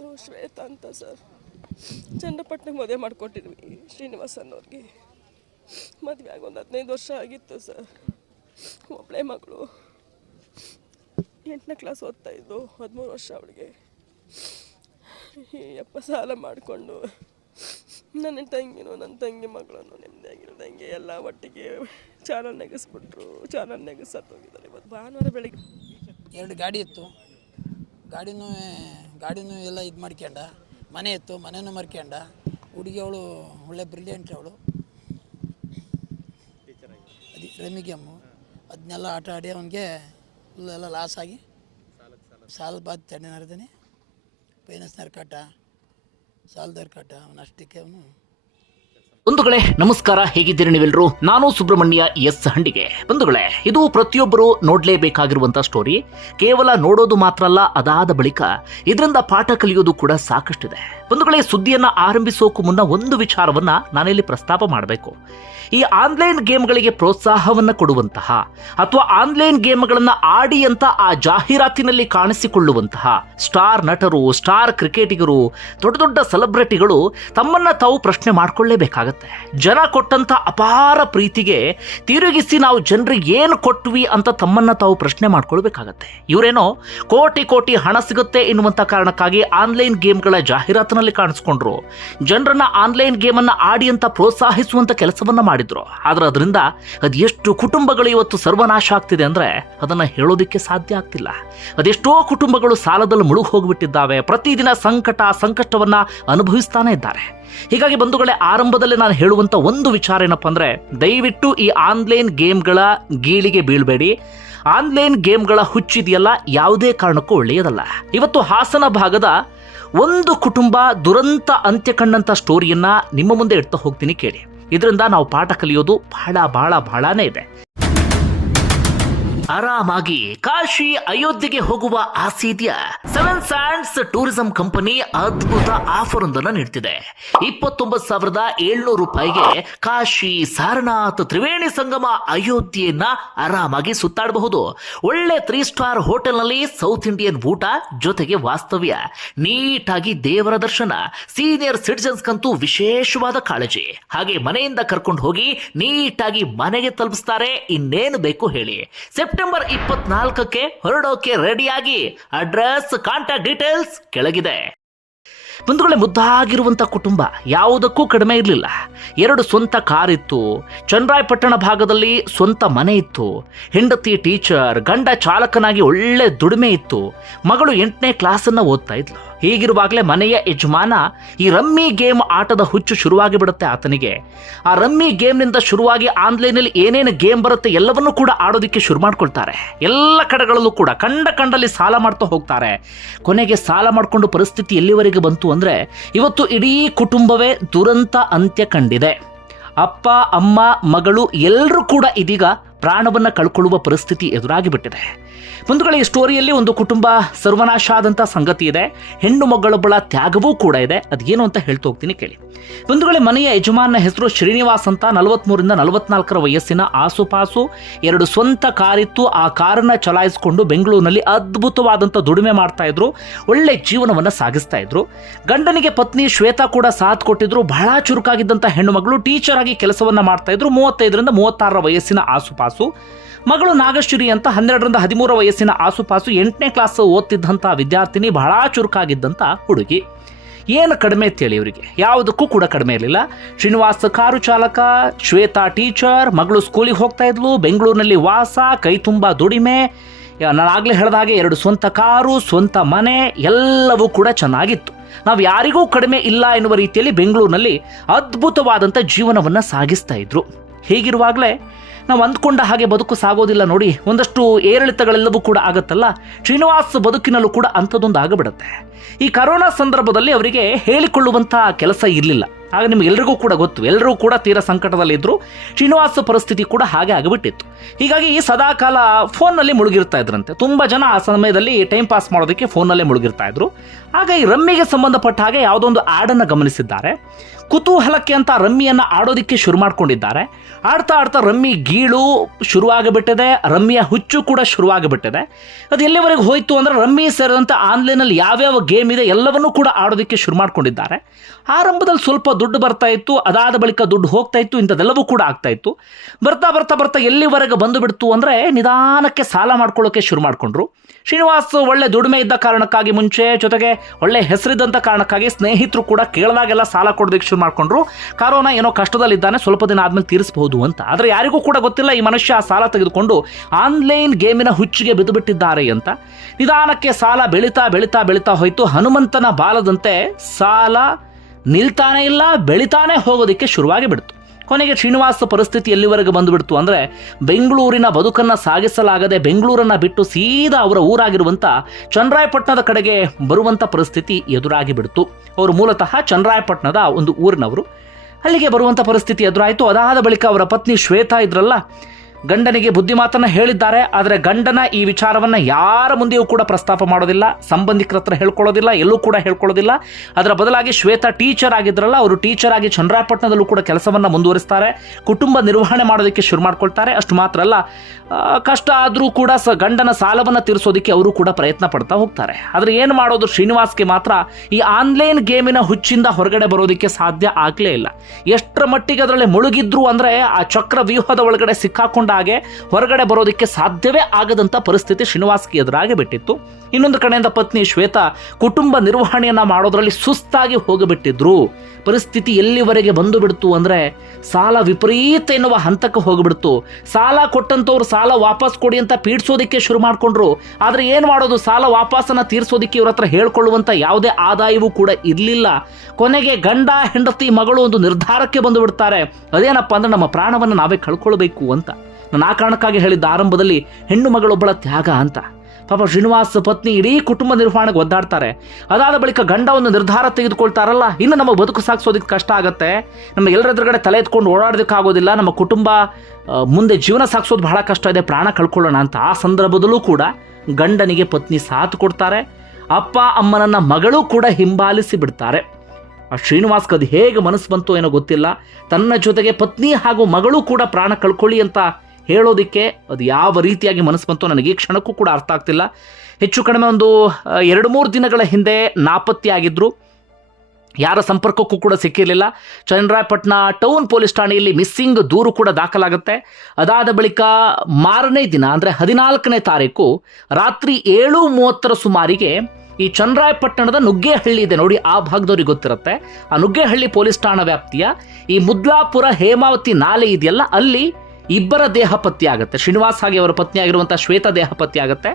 ಹೆಸರು ಶ್ವೇತಾ ಅಂತ ಸರ್. ಚನ್ನಪಟ್ಟಣಕ್ಕೆ ಮದುವೆ ಮಾಡಿಕೊಟ್ಟಿದ್ವಿ ಶ್ರೀನಿವಾಸ್ ಅನ್ನೋರಿಗೆ. ಮದುವೆ ಆಗಿ ಒಂದು 15 ವರ್ಷ ಆಗಿತ್ತು ಸರ್. ಒಬ್ಬಳೇ ಮಗಳು, 8ನೇ ಕ್ಲಾಸ್ ಓದ್ತಾ ಇದ್ದು, 13 ವರ್ಷ ಅವಳಿಗೆ. ಯಪ್ಪ ಸಾಲ ಮಾಡಿಕೊಂಡು ನನ್ನ ತಂಗಿ ಮಗಳನ್ನು ನೆಮ್ಮದಿಯಾಗಿರೋದಂಗೆ ಎಲ್ಲ ಒಟ್ಟಿಗೆ ಚಾನಲ್ ನೆಗೆಸ್ಬಿಟ್ರು. ಚಾನಲ್ ನೆಗೆಸತ್ತೋಗಿದ್ದಾರೆ. ಇವತ್ತು ಭಾನುವಾರ ಬೆಳಿಗ್ಗೆ 2 ಗಾಡಿ ಇತ್ತು. ಗಾಡಿನೂ ಎಲ್ಲ ಇದು ಮಾಡ್ಕೊಂಡ, ಮನೆ ಇತ್ತು, ಮನೆಯೂ ಮರ್ಕೊಂಡ. ಹುಡುಗಿ ಅವಳು ಒಳ್ಳೆ ಬ್ರಿಲಿಯಂಟ್, ಅವಳು ರಮ್ಮಿ ಗೇಮು ಅದನ್ನೆಲ್ಲ ಆಟ ಆಡಿ ಅವನಿಗೆ ಎಲ್ಲ ಲಾಸ್ ಆಗಿ ಸಾಲ ಬಾದ್ ತಣ್ಣೀನಿ. ಫೈನಾನ್ಸ್ನವ್ರ ಕಾಟ, ಸಾಲದವ್ರ ಕಾಟ, ಅವನಷ್ಟಕ್ಕೆ ಅವನು. ಬಂಧುಗಳೇ ನಮಸ್ಕಾರ, ಹೇಗಿದ್ದೀರಿ ನೀವೆಲ್ಲರೂ? ನಾನು ಸುಬ್ರಹ್ಮಣ್ಯ ಎಸ್ ಹಂಡಿಗೆ. ಬಂಧುಗಳೇ, ಇದು ಪ್ರತಿಯೊಬ್ಬರು ನೋಡಲೇಬೇಕಾಗಿರುವಂತಹ ಸ್ಟೋರಿ. ಕೇವಲ ನೋಡೋದು ಮಾತ್ರ ಅಲ್ಲ, ಅದಾದ ಬಳಿಕ ಇದರಿಂದ ಪಾಠ ಕಲಿಯೋದು ಕೂಡ ಸಾಕಷ್ಟಿದೆ. ಬಂಧುಗಳೇ, ಸುದ್ದಿಯನ್ನ ಆರಂಭಿಸೋಕು ಮುನ್ನ ಒಂದು ವಿಚಾರವನ್ನ ನಾನಿಲ್ಲಿ ಪ್ರಸ್ತಾಪ ಮಾಡಬೇಕು. ಈ ಆನ್ಲೈನ್ ಗೇಮ್ಗಳಿಗೆ ಪ್ರೋತ್ಸಾಹವನ್ನು ಕೊಡುವಂತಹ ಅಥವಾ ಆನ್ಲೈನ್ ಗೇಮ್ಗಳನ್ನು ಆಡಿ ಅಂತ ಆ ಜಾಹೀರಾತಿನಲ್ಲಿ ಕಾಣಿಸಿಕೊಳ್ಳುವಂತಹ ಸ್ಟಾರ್ ನಟರು, ಸ್ಟಾರ್ ಕ್ರಿಕೆಟಿಗರು, ದೊಡ್ಡ ದೊಡ್ಡ ಸೆಲೆಬ್ರಿಟಿಗಳು ತಮ್ಮನ್ನ ತಾವು ಪ್ರಶ್ನೆ ಮಾಡಿಕೊಳ್ಳೇಬೇಕಾಗತ್ತೆ. ಜನ ಕೊಟ್ಟಂತ ಅಪಾರ ಪ್ರೀತಿಗೆ ತಿರುಗಿಸಿ ನಾವು ಜನರಿಗೆ ಏನು ಕೊಟ್ವಿ ಅಂತ ತಮ್ಮನ್ನ ತಾವು ಪ್ರಶ್ನೆ ಮಾಡ್ಕೊಳ್ಬೇಕಾಗತ್ತೆ. ಇವರೇನೋ ಕೋಟಿ ಕೋಟಿ ಹಣ ಸಿಗುತ್ತೆ ಎನ್ನುವಂತ ಕಾರಣಕ್ಕಾಗಿ ಆನ್ಲೈನ್ ಗೇಮ್ಗಳ ಜಾಹೀರಾತಿನಲ್ಲಿ ಕಾಣಿಸ್ಕೊಂಡ್ರು. ಜನರನ್ನ ಆನ್ಲೈನ್ ಗೇಮ್ ಅನ್ನ ಆಡಿ ಅಂತ ಪ್ರೋತ್ಸಾಹಿಸುವಂತ ಕೆಲಸವನ್ನ ಮಾಡಿದ್ರು. ಆದ್ರೆ ಅದರಿಂದ ಅದೆಷ್ಟು ಕುಟುಂಬಗಳು ಇವತ್ತು ಸರ್ವನಾಶ ಆಗ್ತಿದೆ ಅಂದ್ರೆ ಅದನ್ನ ಹೇಳೋದಿಕ್ಕೆ ಸಾಧ್ಯ ಆಗ್ತಿಲ್ಲ. ಅದೆಷ್ಟೋ ಕುಟುಂಬಗಳು ಸಾಲದಲ್ಲಿ ಮುಳುಗಿ ಹೋಗ್ಬಿಟ್ಟಿದ್ದಾವೆ. ಪ್ರತಿದಿನ ಸಂಕಷ್ಟವನ್ನ ಅನುಭವಿಸ್ತಾನೆ ಇದ್ದಾರೆ. ಹೀಗಾಗಿ ಬಂಧುಗಳೇ, ಆರಂಭದಲ್ಲಿ ನಾನು ಹೇಳುವಂತ ಒಂದು ವಿಚಾರ ಏನಪ್ಪಾ ಅಂದ್ರೆ, ದಯವಿಟ್ಟು ಈ ಆನ್ಲೈನ್ ಗೇಮ್ಗಳ ಗೀಳಿಗೆ ಬೀಳ್ಬೇಡಿ. ಆನ್ಲೈನ್ ಗೇಮ್ಗಳ ಹುಚ್ಚಿದೆಯಲ್ಲ, ಯಾವುದೇ ಕಾರಣಕ್ಕೂ ಒಳ್ಳೆಯದಲ್ಲ. ಇವತ್ತು ಹಾಸನ ಭಾಗದ ಒಂದು ಕುಟುಂಬ ದುರಂತ ಅಂತ್ಯ ಕಂಡಂತ ಸ್ಟೋರಿಯನ್ನ ನಿಮ್ಮ ಮುಂದೆ ಇಡ್ತಾ ಹೋಗ್ತೀನಿ, ಕೇಳಿ. ಇದರಿಂದ ನಾವು ಪಾಠ ಕಲಿಯೋದು ಬಹಳನೇ ಇದೆ. ಆರಾಮಾಗಿ ಕಾಶಿ ಅಯೋಧ್ಯೆಗೆ ಹೋಗುವ ಆಸೆ ಇದೆಯಾ? 7 ಸ್ಯಾಂಡ್ಸ್ ಟೂರಿಸಂ ಕಂಪನಿ ಅದ್ಭುತ ಆಫರ್ ಒಂದನ್ನು ನೀಡ್ತಿದೆ. 29,700 ರೂಪಾಯಿಗೆ ಕಾಶಿ, ಸಾರನಾಥ್, ತ್ರಿವೇಣಿ ಸಂಗಮ, ಅಯೋಧ್ಯೆಯನ್ನ ಆರಾಮಾಗಿ ಸುತ್ತಾಡಬಹುದು. ಒಳ್ಳೆ 3 ಸ್ಟಾರ್ ಹೋಟೆಲ್ ನಲ್ಲಿ ಸೌತ್ ಇಂಡಿಯನ್ ಊಟ ಜೊತೆಗೆ ವಾಸ್ತವ್ಯ, ನೀಟಾಗಿ ದೇವರ ದರ್ಶನ, ಸೀನಿಯರ್ ಸಿಟಿಜನ್ಸ್ ಕಂತೂ ವಿಶೇಷವಾದ ಕಾಳಜಿ. ಹಾಗೆ ಮನೆಯಿಂದ ಕರ್ಕೊಂಡು ಹೋಗಿ ನೀಟಾಗಿ ಮನೆಗೆ ತಲುಪಿಸ್ತಾರೆ. ಇನ್ನೇನು ಬೇಕು ಹೇಳಿ? ಸೆಪ್ಟೆಂಬರ್ 24ಕ್ಕೆ ಹೊರಡೋಕೆ ರೆಡಿಯಾಗಿ. ಅಡ್ರೆಸ್, ಕಾಂಟ್ಯಾಕ್ಟ್ ಡೀಟೇಲ್ಸ್ ಕೆಳಗಿದೆ. ಬಂಧುಗಳೇ, ಮುದ್ದಾಗಿರುವಂಥ ಕುಟುಂಬ, ಯಾವುದಕ್ಕೂ ಕಡಿಮೆ ಇರಲಿಲ್ಲ. 2 ಸ್ವಂತ ಕಾರ್ ಇತ್ತು. ಚನ್ನರಾಯಪಟ್ಟಣ ಭಾಗದಲ್ಲಿ ಸ್ವಂತ ಮನೆ ಇತ್ತು. ಹೆಂಡತಿ ಟೀಚರ್, ಗಂಡ ಚಾಲಕನಾಗಿ ಒಳ್ಳೆ ದುಡಿಮೆ ಇತ್ತು. ಮಗಳು 8ನೇ ಕ್ಲಾಸನ್ನು ಓದ್ತಾ ಇದ್ಲು. ಹೀಗಿರುವಾಗಲೇ ಮನೆಯ ಯಜಮಾನ ಈ ರಮ್ಮಿ ಗೇಮ್ ಆಟದ ಹುಚ್ಚು ಶುರುವಾಗಿ ಬಿಡುತ್ತೆ ಆತನಿಗೆ. ಆ ರಮ್ಮಿ ಗೇಮ್ನಿಂದ ಶುರುವಾಗಿ ಆನ್ಲೈನಲ್ಲಿ ಏನೇನು ಗೇಮ್ ಬರುತ್ತೆ ಎಲ್ಲವನ್ನೂ ಕೂಡ ಆಡೋದಕ್ಕೆ ಶುರು ಮಾಡ್ಕೊಳ್ತಾರೆ. ಎಲ್ಲ ಕಡೆಗಳಲ್ಲೂ ಕೂಡ ಕಂಡಲ್ಲಿ ಸಾಲ ಮಾಡ್ತಾ ಹೋಗ್ತಾರೆ. ಕೊನೆಗೆ ಸಾಲ ಮಾಡಿಕೊಂಡು ಪರಿಸ್ಥಿತಿ ಎಲ್ಲಿವರೆಗೆ ಬಂತು ಅಂದ್ರೆ, ಇವತ್ತು ಇಡೀ ಕುಟುಂಬವೇ ದುರಂತ ಅಂತ್ಯ ಕಂಡಿದೆ. ಅಪ್ಪ, ಅಮ್ಮ, ಮಗಳು ಎಲ್ಲರೂ ಕೂಡ ಇದೀಗ ಪ್ರಾಣವನ್ನ ಕಳ್ಕೊಳ್ಳುವ ಪರಿಸ್ಥಿತಿ ಎದುರಾಗಿ ಬಿಟ್ಟಿದೆ. ಬಂಧುಗಳೇ, ಈ ಸ್ಟೋರಿಯಲ್ಲಿ ಒಂದು ಕುಟುಂಬ ಸರ್ವನಾಶ ಆದಂಥ ಸಂಗತಿ ಇದೆ. ಹೆಣ್ಣು ಮಗಳೊಬ್ಬಳ ತ್ಯಾಗವೂ ಕೂಡ ಇದೆ. ಅದೇನು ಅಂತ ಹೇಳ್ತಾ ಹೋಗ್ತೀನಿ, ಕೇಳಿ. ಬಂಧುಗಳೇ, ಮನೆಯ ಯಜಮಾನ ಹೆಸರು ಶ್ರೀನಿವಾಸ್ ಅಂತ. 43ರಿಂದ 44 ವಯಸ್ಸಿನ ಆಸುಪಾಸು. 2 ಸ್ವಂತ ಕಾರಿತ್ತು. ಆ ಕಾರನ್ನ ಚಲಾಯಿಸಿಕೊಂಡು ಬೆಂಗಳೂರಿನಲ್ಲಿ ಅದ್ಭುತವಾದಂಥ ದುಡಿಮೆ ಮಾಡ್ತಾ ಇದ್ರು. ಒಳ್ಳೆ ಜೀವನವನ್ನ ಸಾಗಿಸ್ತಾ ಇದ್ರು. ಗಂಡನಿಗೆ ಪತ್ನಿ ಶ್ವೇತಾ ಕೂಡ ಸಾಥ್ ಕೊಟ್ಟಿದ್ರು. ಬಹಳ ಚುರುಕಾಗಿದ್ದಂಥ ಹೆಣ್ಣು ಮಗಳು ಟೀಚರ್ ಆಗಿ ಕೆಲಸವನ್ನ ಮಾಡ್ತಾ ಇದ್ರು. 35ರಿಂದ 36 ವಯಸ್ಸಿನ ಆಸುಪಾಸು. ಮಗಳು ನಾಗಶ್ರೀ ಅಂತ 12ರಿಂದ 13 ವಯಸ್ಸಿನ ಆಸುಪಾಸು. 8ನೇ ಕ್ಲಾಸ್ ಓದ್ತಿದ್ದಂಥ ವಿದ್ಯಾರ್ಥಿನಿ, ಬಹಳ ಚುರುಕಾಗಿದ್ದಂಥ ಹುಡುಗಿ. ಏನು ಕಡಿಮೆ ಅಂತೇಳಿ ಇವರಿಗೆ? ಯಾವುದಕ್ಕೂ ಕೂಡ ಕಡಿಮೆ ಇರಲಿಲ್ಲ. ಶ್ರೀನಿವಾಸ್ ಕಾರು ಚಾಲಕ, ಶ್ವೇತಾ ಟೀಚರ್, ಮಗಳು ಸ್ಕೂಲಿಗೆ ಹೋಗ್ತಾ ಇದ್ಲು. ಬೆಂಗಳೂರಿನಲ್ಲಿ ವಾಸ, ಕೈ ತುಂಬ ದುಡಿಮೆ. ನಾನಾಗಲೇ ಹೇಳಿದಾಗೆ 2 ಸ್ವಂತ ಕಾರು, ಸ್ವಂತ ಮನೆ, ಎಲ್ಲವೂ ಕೂಡ ಚೆನ್ನಾಗಿತ್ತು. ನಾವು ಯಾರಿಗೂ ಕಡಿಮೆ ಇಲ್ಲ ಎನ್ನುವ ರೀತಿಯಲ್ಲಿ ಬೆಂಗಳೂರಿನಲ್ಲಿ ಅದ್ಭುತವಾದಂಥ ಜೀವನವನ್ನು ಸಾಗಿಸ್ತಾ ಇದ್ರು. ಹೀಗಿರುವಾಗಲೇ ನಾವು ಅಂದ್ಕೊಂಡ ಹಾಗೆ ಬದುಕು ಸಾಗೋದಿಲ್ಲ ನೋಡಿ. ಒಂದಷ್ಟು ಏರಿಳಿತಗಳೆಲ್ಲವೂ ಕೂಡ ಆಗುತ್ತಲ್ಲ. ಶ್ರೀನಿವಾಸ್ ಬದುಕಿನಲ್ಲೂ ಕೂಡ ಅಂಥದ್ದೊಂದು ಆಗಿಬಿಡುತ್ತೆ. ಈ ಕರೋನಾ ಸಂದರ್ಭದಲ್ಲಿ ಅವರಿಗೆ ಹೇಳಿಕೊಳ್ಳುವಂಥ ಕೆಲಸ ಇರಲಿಲ್ಲ. ಆಗ ನಿಮ್ಗೆಲ್ರಿಗೂ ಕೂಡ ಗೊತ್ತು, ಎಲ್ಲರೂ ಕೂಡ ತೀರಾ ಸಂಕಟದಲ್ಲಿದ್ದರು. ಶ್ರೀನಿವಾಸ ಪರಿಸ್ಥಿತಿ ಕೂಡ ಹಾಗೆ ಆಗಿಬಿಟ್ಟಿತ್ತು. ಹೀಗಾಗಿ ಸದಾಕಾಲ ಫೋನ್ನಲ್ಲಿ ಮುಳುಗಿರ್ತಾ ಇದ್ರಂತೆ. ತುಂಬ ಜನ ಆ ಸಮಯದಲ್ಲಿ ಟೈಮ್ ಪಾಸ್ ಮಾಡೋದಕ್ಕೆ ಫೋನ್ನಲ್ಲೇ ಮುಳುಗಿರ್ತಾ ಇದ್ರು. ಆಗ ಈ ರಮ್ಮಿಗೆ ಸಂಬಂಧಪಟ್ಟ ಹಾಗೆ ಯಾವುದೋ ಒಂದು ಆಡನ್ನು ಗಮನಿಸಿದ್ದಾರೆ. ಕುತೂಹಲಕ್ಕೆ ಅಂತ ರಮ್ಮಿಯನ್ನು ಆಡೋದಕ್ಕೆ ಶುರು ಮಾಡ್ಕೊಂಡಿದ್ದಾರೆ. ಆಡ್ತಾ ಆಡ್ತಾ ರಮ್ಮಿ ಗೀಳು ಶುರುವಾಗಿಬಿಟ್ಟಿದೆ, ರಮ್ಮಿಯ ಹುಚ್ಚು ಕೂಡ ಶುರುವಾಗಿಬಿಟ್ಟಿದೆ. ಅದು ಎಲ್ಲಿವರೆಗೆ ಹೋಯಿತು ಅಂದರೆ ರಮ್ಮಿ ಸೇರಿದಂತೆ ಆನ್ಲೈನಲ್ಲಿ ಯಾವ್ಯಾವ ಗೇಮ್ ಇದೆ ಎಲ್ಲವನ್ನೂ ಕೂಡ ಆಡೋದಕ್ಕೆ ಶುರು ಮಾಡ್ಕೊಂಡಿದ್ದಾರೆ. ಆರಂಭದಲ್ಲಿ ಸ್ವಲ್ಪ ದುಡ್ಡು ಬರ್ತಾ ಇತ್ತು, ಅದಾದ ಬಳಿಕ ದುಡ್ಡು ಹೋಗ್ತಾ ಇತ್ತು, ಇಂಥದ್ದೆಲ್ಲವೂ ಕೂಡ ಆಗ್ತಾ ಇತ್ತು. ಬರ್ತಾ ಬರ್ತಾ ಬರ್ತಾ ಎಲ್ಲಿವರೆಗೆ ಬಂದು ಬಿಡ್ತು ಅಂದರೆ ನಿಧಾನಕ್ಕೆ ಸಾಲ ಮಾಡ್ಕೊಳ್ಳೋಕೆ ಶುರು ಮಾಡಿಕೊಂಡ್ರು. ಶ್ರೀನಿವಾಸ್ ಒಳ್ಳೆ ದುಡಿಮೆ ಇದ್ದ ಕಾರಣಕ್ಕಾಗಿ ಮುಂಚೆ, ಜೊತೆಗೆ ಒಳ್ಳೆ ಹೆಸರಿದ್ದಂಥ ಕಾರಣಕ್ಕಾಗಿ ಸ್ನೇಹಿತರು ಕೂಡ ಕೇಳಿದಾಗೆಲ್ಲ ಸಾಲ ಕೊಡೋದಕ್ಕೆ ಶುರು ಮಾಡಿಕೊಂಡ್ರು. ಕಾರೋನಾ ಏನೋ ಕಷ್ಟದಲ್ಲಿದ್ದಾನೆ, ಸ್ವಲ್ಪ ದಿನ ಆದ್ಮೇಲೆ ತೀರಿಸಬಹುದು ಅಂತ. ಆದರೆ ಯಾರಿಗೂ ಕೂಡ ಗೊತ್ತಿಲ್ಲ ಈ ಮನುಷ್ಯ ಆ ಸಾಲ ತೆಗೆದುಕೊಂಡು ಆನ್ಲೈನ್ ಗೇಮಿನ ಹುಚ್ಚಿಗೆ ಬಿದ್ದುಬಿಟ್ಟಿದ್ದಾರೆ ಅಂತ. ನಿಧಾನಕ್ಕೆ ಸಾಲ ಬೆಳೀತಾ ಬೆಳೀತಾ ಬೆಳೀತಾ ಹೋಯಿತು. ಹನುಮಂತನ ಬಾಲದಂತೆ ಸಾಲ ನಿಲ್ತಾನೆ ಇಲ್ಲ, ಬೆಳಿತಾನೆ ಹೋಗೋದಕ್ಕೆ ಶುರುವಾಗಿ ಬಿಡ್ತು. ಕೊನೆಗೆ ಶ್ರೀನಿವಾಸ ಪರಿಸ್ಥಿತಿ ಎಲ್ಲಿವರೆಗೆ ಬಂದುಬಿಡ್ತು ಅಂದರೆ ಬೆಂಗಳೂರಿನ ಬದುಕನ್ನು ಸಾಗಿಸಲಾಗದೆ ಬೆಂಗಳೂರನ್ನು ಬಿಟ್ಟು ಸೀದಾ ಅವರ ಊರಾಗಿರುವಂಥ ಚನ್ನರಾಯಪಟ್ಟಣದ ಕಡೆಗೆ ಬರುವಂಥ ಪರಿಸ್ಥಿತಿ ಎದುರಾಗಿ ಬಿಡ್ತು. ಅವರು ಮೂಲತಃ ಚನ್ನರಾಯಪಟ್ಟಣದ ಒಂದು ಊರಿನವರು. ಅಲ್ಲಿಗೆ ಬರುವಂಥ ಪರಿಸ್ಥಿತಿ ಎದುರಾಯಿತು. ಅದಾದ ಬಳಿಕ ಅವರ ಪತ್ನಿ ಶ್ವೇತಾ ಇದ್ರಲ್ಲ, ಗಂಡನಿಗೆ ಬುದ್ಧಿ ಮಾತನ್ನು ಹೇಳಿದ್ದಾರೆ. ಆದರೆ ಗಂಡನ ಈ ವಿಚಾರವನ್ನು ಯಾರ ಮುಂದೆಯೂ ಕೂಡ ಪ್ರಸ್ತಾಪ ಮಾಡೋದಿಲ್ಲ, ಸಂಬಂಧಿಕರ ಹತ್ರ ಹೇಳ್ಕೊಳ್ಳೋದಿಲ್ಲ, ಎಲ್ಲೂ ಕೂಡ ಹೇಳ್ಕೊಳ್ಳೋದಿಲ್ಲ. ಅದರ ಬದಲಾಗಿ ಶ್ವೇತಾ ಟೀಚರ್ ಆಗಿದ್ರಲ್ಲ, ಅವರು ಟೀಚರ್ ಆಗಿ ಚನ್ನರಾಯಪಟ್ಟಣದಲ್ಲೂ ಕೂಡ ಕೆಲಸವನ್ನು ಮುಂದುವರಿಸ್ತಾರೆ. ಕುಟುಂಬ ನಿರ್ವಹಣೆ ಮಾಡೋದಕ್ಕೆ ಶುರು ಮಾಡ್ಕೊಳ್ತಾರೆ. ಅಷ್ಟು ಮಾತ್ರ ಅಲ್ಲ, ಕಷ್ಟ ಆದರೂ ಕೂಡ ಗಂಡನ ಸಾಲವನ್ನು ತೀರಿಸೋದಕ್ಕೆ ಅವರು ಕೂಡ ಪ್ರಯತ್ನ ಪಡ್ತಾ ಹೋಗ್ತಾರೆ. ಆದರೆ ಏನು ಮಾಡೋದು, ಶ್ರೀನಿವಾಸ್ಗೆ ಮಾತ್ರ ಈ ಆನ್ಲೈನ್ ಗೇಮಿನ ಹುಚ್ಚಿಂದ ಹೊರಗಡೆ ಬರೋದಕ್ಕೆ ಸಾಧ್ಯ ಆಗಲೇ ಇಲ್ಲ. ಎಷ್ಟರ ಮಟ್ಟಿಗೆ ಅದರಲ್ಲಿ ಮುಳುಗಿದ್ರು ಅಂದರೆ ಆ ಚಕ್ರ ವ್ಯೂಹದ ಒಳಗಡೆ ಸಿಕ್ಕಾಕೊಂಡು ಹಾಗೆ ಹೊರಗಡೆ ಬರೋದಕ್ಕೆ ಸಾಧ್ಯವೇ ಆಗದಂಥ ಪರಿಸ್ಥಿತಿ ಶ್ರೀನಿವಾಸ್ಗೆ ಎದುರಾಗಿ ಬಿಟ್ಟಿತ್ತು. ಇನ್ನೊಂದು ಕಡೆಯಿಂದ ಪತ್ನಿ ಶ್ವೇತಾ ಕುಟುಂಬ ನಿರ್ವಹಣೆಯನ್ನ ಮಾಡೋದ್ರಲ್ಲಿ ಸುಸ್ತಾಗಿ ಹೋಗಿಬಿಟ್ಟಿದ್ರು. ಪರಿಸ್ಥಿತಿ ಎಲ್ಲಿವರೆಗೆ ಬಂದು ಬಿಡ್ತು ಅಂದರೆ ಸಾಲ ವಿಪರೀತ ಎನ್ನುವ ಹಂತಕ್ಕೆ ಹೋಗಿಬಿಡ್ತು. ಸಾಲ ಕೊಟ್ಟಂತವ್ರು ಸಾಲ ವಾಪಸ್ ಕೊಡಿ ಅಂತ ಪೀಡಿಸೋದಕ್ಕೆ ಶುರು ಮಾಡಿಕೊಂಡ್ರು. ಆದರೆ ಏನು ಮಾಡೋದು, ಸಾಲ ವಾಪಸ್ಸನ್ನು ತೀರಿಸೋದಕ್ಕೆ ಇವ್ರ ಹತ್ರ ಹೇಳ್ಕೊಳ್ಳುವಂಥ ಯಾವುದೇ ಆದಾಯವೂ ಕೂಡ ಇರಲಿಲ್ಲ. ಕೊನೆಗೆ ಗಂಡ ಹೆಂಡತಿ ಮಗಳು ಒಂದು ನಿರ್ಧಾರಕ್ಕೆ ಬಂದು ಬಿಡ್ತಾರೆ. ಅದೇನಪ್ಪ ಅಂದರೆ ನಮ್ಮ ಪ್ರಾಣವನ್ನು ನಾವೇ ಕಳ್ಕೊಳ್ಬೇಕು ಅಂತ. ನಾನು ಆ ಕಾರಣಕ್ಕಾಗಿ ಹೇಳಿದ್ದ ಆರಂಭದಲ್ಲಿ ಹೆಣ್ಣು ಮಗಳೊಬ್ಬಳ ತ್ಯಾಗ ಅಂತ. ಪಾಪ ಶ್ರೀನಿವಾಸ್ ಪತ್ನಿ ಇಡೀ ಕುಟುಂಬ ನಿರ್ವಹಣೆಗೆ ಒದ್ದಾಡ್ತಾರೆ. ಅದಾದ ಬಳಿಕ ಗಂಡ ಒಂದು ನಿರ್ಧಾರ ತೆಗೆದುಕೊಳ್ತಾರಲ್ಲ, ಇನ್ನು ನಮ್ಮ ಬದುಕು ಸಾಗಿಸೋದಕ್ಕೆ ಕಷ್ಟ ಆಗುತ್ತೆ, ನಮ್ಮ ಎಲ್ಲರ ಎದುರುಗಡೆ ತಲೆ ಎತ್ಕೊಂಡು ಓಡಾಡೋದಕ್ಕಾಗೋದಿಲ್ಲ, ನಮ್ಮ ಕುಟುಂಬ ಮುಂದೆ ಜೀವನ ಸಾಗಿಸೋದು ಬಹಳ ಕಷ್ಟ ಇದೆ, ಪ್ರಾಣ ಕಳ್ಕೊಳ್ಳೋಣ ಅಂತ. ಆ ಸಂದರ್ಭದಲ್ಲೂ ಕೂಡ ಗಂಡನಿಗೆ ಪತ್ನಿ ಸಾಥ್ ಕೊಡ್ತಾರೆ. ಅಪ್ಪ ಅಮ್ಮನನ್ನ ಮಗಳು ಕೂಡ ಹಿಂಬಾಲಿಸಿ ಬಿಡ್ತಾರೆ. ಆ ಶ್ರೀನಿವಾಸ್ಗೆ ಅದು ಹೇಗೆ ಮನಸ್ಸು ಬಂತು ಏನೋ ಗೊತ್ತಿಲ್ಲ. ತನ್ನ ಜೊತೆಗೆ ಪತ್ನಿ ಹಾಗೂ ಮಗಳು ಕೂಡ ಪ್ರಾಣ ಕಳ್ಕೊಳ್ಳಿ ಅಂತ ಹೇಳೋದಕ್ಕೆ ಅದು ಯಾವ ರೀತಿಯಾಗಿ ಮನಸ್ಸು ಬಂತು ನನಗೆ ಈ ಕ್ಷಣಕ್ಕೂ ಕೂಡ ಅರ್ಥ ಆಗ್ತಿಲ್ಲ. ಹೆಚ್ಚು ಕಡಿಮೆ ಒಂದು 2-3 ದಿನಗಳ ಹಿಂದೆ ನಾಪತ್ತೆಯಾಗಿದ್ದರು. ಯಾರ ಸಂಪರ್ಕಕ್ಕೂ ಕೂಡ ಸಿಕ್ಕಿರಲಿಲ್ಲ. ಚನ್ನರಾಯಪಟ್ಟಣ ಟೌನ್ ಪೊಲೀಸ್ ಠಾಣೆಯಲ್ಲಿ ಮಿಸ್ಸಿಂಗ್ ದೂರು ಕೂಡ ದಾಖಲಾಗುತ್ತೆ. ಅದಾದ ಬಳಿಕ ಮಾರನೇ ದಿನ ಅಂದರೆ 14ನೇ ತಾರೀಕು ರಾತ್ರಿ 7:30 ಸುಮಾರಿಗೆ ಈ ಚನ್ನರಾಯಪಟ್ಟಣದ ನುಗ್ಗೇಹಳ್ಳಿ ಇದೆ ನೋಡಿ, ಆ ಭಾಗದವ್ರಿಗೆ ಗೊತ್ತಿರುತ್ತೆ. ಆ ನುಗ್ಗೇಹಳ್ಳಿ ಪೊಲೀಸ್ ಠಾಣಾ ವ್ಯಾಪ್ತಿಯ ಈ ಮುದ್ಲಾಪುರ ಹೇಮಾವತಿ ನಾಲೆ ಇದೆಯಲ್ಲ, ಅಲ್ಲಿ ಇಬ್ಬರ ದೇಹ ಪತ್ತೆ ಆಗುತ್ತೆ. ಶ್ರೀನಿವಾಸ್ ಹಾಗೆ ಅವರ ಪತ್ನಿ ಆಗಿರುವಂತಹ ಶ್ವೇತಾ ದೇಹ ಪತ್ತೆ ಆಗುತ್ತೆ.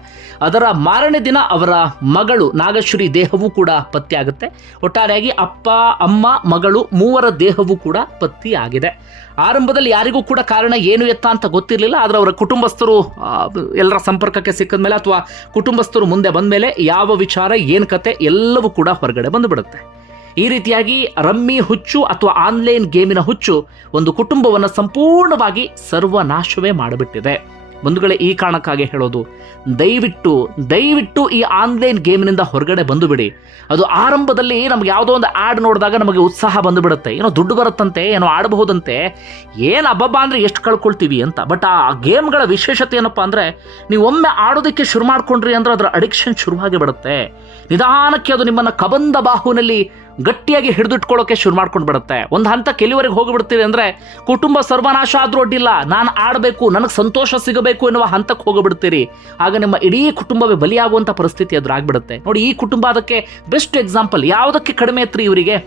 ಅದರ ಮಾರನೇ ದಿನ ಅವರ ಮಗಳು ನಾಗಶ್ರೀ ದೇಹವೂ ಕೂಡ ಪತ್ತೆ ಆಗುತ್ತೆ. ಒಟ್ಟಾರೆಯಾಗಿ ಅಪ್ಪ ಅಮ್ಮ ಮಗಳು ಮೂವರ ದೇಹವೂ ಕೂಡ ಪತ್ತೆಯಾಗಿದೆ. ಆರಂಭದಲ್ಲಿ ಯಾರಿಗೂ ಕೂಡ ಕಾರಣ ಏನು ಎತ್ತ ಅಂತ ಗೊತ್ತಿರಲಿಲ್ಲ. ಆದರೆ ಅವರ ಕುಟುಂಬಸ್ಥರು ಎಲ್ಲರ ಸಂಪರ್ಕಕ್ಕೆ ಸಿಕ್ಕಿದ ಮೇಲೆ ಅಥವಾ ಕುಟುಂಬಸ್ಥರು ಮುಂದೆ ಬಂದ ಮೇಲೆ ಯಾವ ವಿಚಾರ ಏನು ಕತೆ ಎಲ್ಲವೂ ಕೂಡ ಹೊರಗಡೆ ಬಂದುಬಿಡುತ್ತೆ. ಈ ರೀತಿಯಾಗಿ ರಮ್ಮಿ ಹುಚ್ಚು ಅಥವಾ ಆನ್ಲೈನ್ ಗೇಮಿನ ಹುಚ್ಚು ಒಂದು ಕುಟುಂಬವನ್ನು ಸಂಪೂರ್ಣವಾಗಿ ಸರ್ವನಾಶವೇ ಮಾಡಿಬಿಟ್ಟಿದೆ. ಬಂಧುಗಳೇ, ಈ ಕಾರಣಕ್ಕಾಗಿ ಹೇಳೋದು, ದಯವಿಟ್ಟು ಈ ಆನ್ಲೈನ್ ಗೇಮಿನಿಂದ ಹೊರಗಡೆ ಬಂದು ಬಿಡಿ. ಅದು ಆರಂಭದಲ್ಲಿ ನಮ್ಗೆ ಯಾವುದೋ ಒಂದು ಆ್ಯಡ್ ನೋಡಿದಾಗ ನಮಗೆ ಉತ್ಸಾಹ ಬಂದುಬಿಡುತ್ತೆ, ಏನೋ ದುಡ್ಡು ಬರುತ್ತಂತೆ, ಏನೋ ಆಡಬಹುದಂತೆ, ಏನು ಅಬ್ಬಬ್ಬ ಅಂದರೆ ಎಷ್ಟು ಕಳ್ಕೊಳ್ತೀವಿ ಅಂತ. ಬಟ್ ಆ ಗೇಮ್ಗಳ ವಿಶೇಷತೆ ಏನಪ್ಪ ಅಂದರೆ, ನೀವು ಒಮ್ಮೆ ಆಡೋದಕ್ಕೆ ಶುರು ಮಾಡ್ಕೊಂಡ್ರಿ ಅಂದರೆ ಅದರ ಅಡಿಕ್ಷನ್ ಶುರುವಾಗಿ ಬಿಡುತ್ತೆ. ನಿಧಾನಕ್ಕೆ ಅದು ನಿಮ್ಮನ್ನು ಕಬಂದ ಬಾಹುನಲ್ಲಿ ಗಟ್ಟಿಯಾಗಿ ಹಿಡಿದಿಟ್ಕೊಳ್ಳೋಕೆ ಶುರು ಮಾಡ್ಕೊಂಡು ಬಿಡುತ್ತೆ. ಒಂದು ಹಂತಕ್ಕೆ ಎಲ್ಲಿವರೆಗೆ ಹೋಗಿಬಿಡ್ತೀರಿ ಅಂದರೆ, ಕುಟುಂಬ ಸರ್ವನಾಶ ಆದರೂ ಅಡ್ಡಿಲ್ಲ, ನಾನು ಆಡಬೇಕು, ನನಗೆ ಸಂತೋಷ ಸಿಗಬೇಕು ಎನ್ನುವ ಹಂತಕ್ಕೆ ಹೋಗಿಬಿಡ್ತೀರಿ. ಆಗ ನಿಮ್ಮ ಇಡೀ ಕುಟುಂಬವೇ ಬಲಿಯಾಗುವಂಥ ಪರಿಸ್ಥಿತಿ ಎದುರಾಗ್ಬಿಡುತ್ತೆ. ನೋಡಿ, ಈ ಕುಟುಂಬ ಅದಕ್ಕೆ ಬೆಸ್ಟ್ ಎಕ್ಸಾಂಪಲ್. ಯಾವುದಕ್ಕೆ ಕಡಿಮೆ ಇತ್ತು ಇವರಿಗೆ?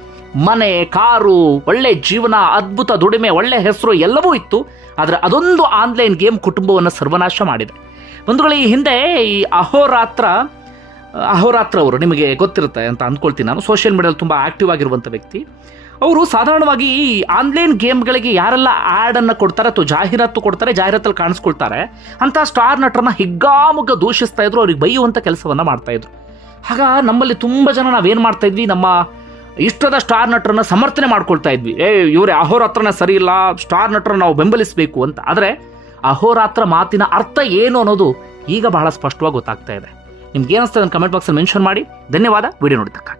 ಮನೆ, ಕಾರು, ಒಳ್ಳೆ ಜೀವನ, ಅದ್ಭುತ ದುಡಿಮೆ, ಒಳ್ಳೆ ಹೆಸರು ಎಲ್ಲವೂ ಇತ್ತು. ಆದರೆ ಅದೊಂದು ಆನ್ಲೈನ್ ಗೇಮ್ ಕುಟುಂಬವನ್ನು ಸರ್ವನಾಶ ಮಾಡಿದೆ. ಬಂಧುಗಳು, ಈ ಹಿಂದೆ ಈ ಅಹೋರಾತ್ರ ಅವರು ನಿಮಗೆ ಗೊತ್ತಿರುತ್ತೆ ಅಂತ ಅಂದ್ಕೊಳ್ತೀನಿ ನಾನು. ಸೋಷಿಯಲ್ ಮೀಡಿಯಾದಲ್ಲಿ ತುಂಬ ಆಕ್ಟಿವ್ ಆಗಿರುವಂಥ ವ್ಯಕ್ತಿ ಅವರು. ಸಾಧಾರಣವಾಗಿ ಈ ಆನ್ಲೈನ್ ಗೇಮ್ಗಳಿಗೆ ಯಾರೆಲ್ಲ ಆ್ಯಡನ್ನು ಕೊಡ್ತಾರೆ ಅಥವಾ ಜಾಹೀರಾತು ಕೊಡ್ತಾರೆ, ಜಾಹೀರಾತಲ್ಲಿ ಕಾಣಿಸ್ಕೊಳ್ತಾರೆ, ಅಂಥ ಸ್ಟಾರ್ ನಟರನ್ನ ಹಿಗ್ಗಾಮುಗ್ಗ ದೂಷಿಸ್ತಾ ಇದ್ರು, ಅವ್ರಿಗೆ ಬೈಯುವಂಥ ಕೆಲಸವನ್ನು ಮಾಡ್ತಾಯಿದ್ರು. ಆಗ ನಮ್ಮಲ್ಲಿ ತುಂಬ ಜನ ನಾವೇನು ಮಾಡ್ತಾಯಿದ್ವಿ, ನಮ್ಮ ಇಷ್ಟದ ಸ್ಟಾರ್ ನಟರನ್ನ ಸಮರ್ಥನೆ ಮಾಡ್ಕೊಳ್ತಾ ಇದ್ವಿ. ಇವರೇ ಅಹೋರಾತ್ರನೇ ಸರಿ ಇಲ್ಲ, ಸ್ಟಾರ್ ನಟರನ್ನ ನಾವು ಬೆಂಬಲಿಸಬೇಕು ಅಂತ. ಆದರೆ ಅಹೋರಾತ್ರ ಮಾತಿನ ಅರ್ಥ ಏನು ಅನ್ನೋದು ಈಗ ಬಹಳ ಸ್ಪಷ್ಟವಾಗಿ ಗೊತ್ತಾಗ್ತಾ ಇದೆ. ನಿಮ್ಗೆ ಏನಿಸ್ತದೆ ಕಮೆಂಟ್ ಬಾಕ್ಸಲ್ಲಿ ಮೆನ್ಷನ್ ಮಾಡಿ. ಧನ್ಯವಾದ ವಿಡಿಯೋ ನೋಡಿದ್ದಕ್ಕಾಗಿ.